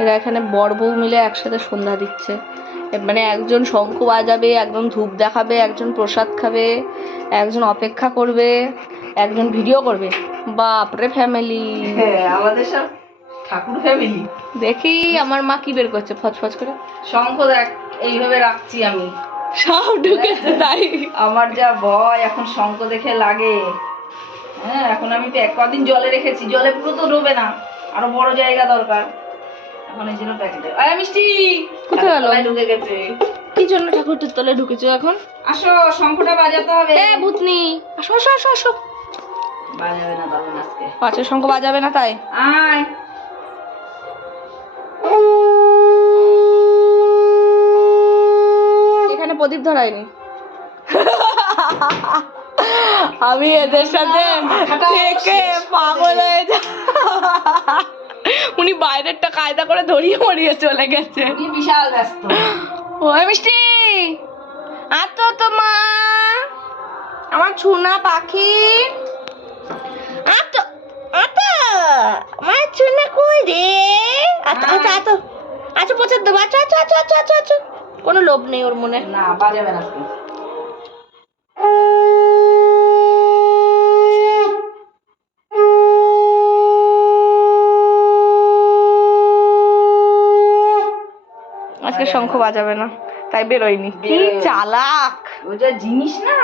এরা এখানে বর বউ মিলে একসাথে সন্ধ্যা দিচ্ছে। মানে একজন শঙ্খ বাজাবে, একজন ধূপ দেখাবে, একজন প্রসাদ খাবে, একজন অপেক্ষা করবে, একজন ভিডিও করবে। বাপরে ফ্যামিলি! হ্যাঁ, আমাদের সব ঠাকুর ফ্যামিলি। দেখি আমার মা কি বের করছে ফচফচ করে। শঙ্খ দেখ, এইভাবে রাখছি আমি, সব ঢুকেছে তাই। আমার যা ভয় এখন শঙ্খ দেখে লাগে। হ্যাঁ, এখন আমি কদিন জলে রেখেছি, জলে পুরো তো ডোবে না, আরো বড় জায়গা দরকার। এখন এই জন্য প্যাকেটে। আয় মিষ্টি, কোথায় গেল? ঢুকে গেছে। কি জন্য ঠাকুরটির তলায় ঢুকেছো এখন? আসো, শঙ্খটা বাজাতে হবে। এ ভূতনি, আসো আসো আসো আসো। বাজাবে না তাহলে আজকে। পাঁচের শঙ্খ বাজাবে না তাই? আয়। এখানে প্রদীপ ধরায়নি। আমি এদের সাথে থেকে পাগল হয়ে যা। উনি বাইরেরটা কায়দা করে ধরিয়ে মরিয়ে চলে গেছে। উনি বিশাল ব্যস্ত। ওই মিষ্টি, আর তো মা, আমার ছুনা পাখি, আমার ছুনা কই রে? আচ্ছা পচার দেবো। আচ্ছা। কোনো লোভ নেই ওর মনে। না, বাজাবে না আজকে। আজকে শঙ্খ বাজাবে না তাই বেরোয়নি। কি চালাক! ওটা জিনিস না।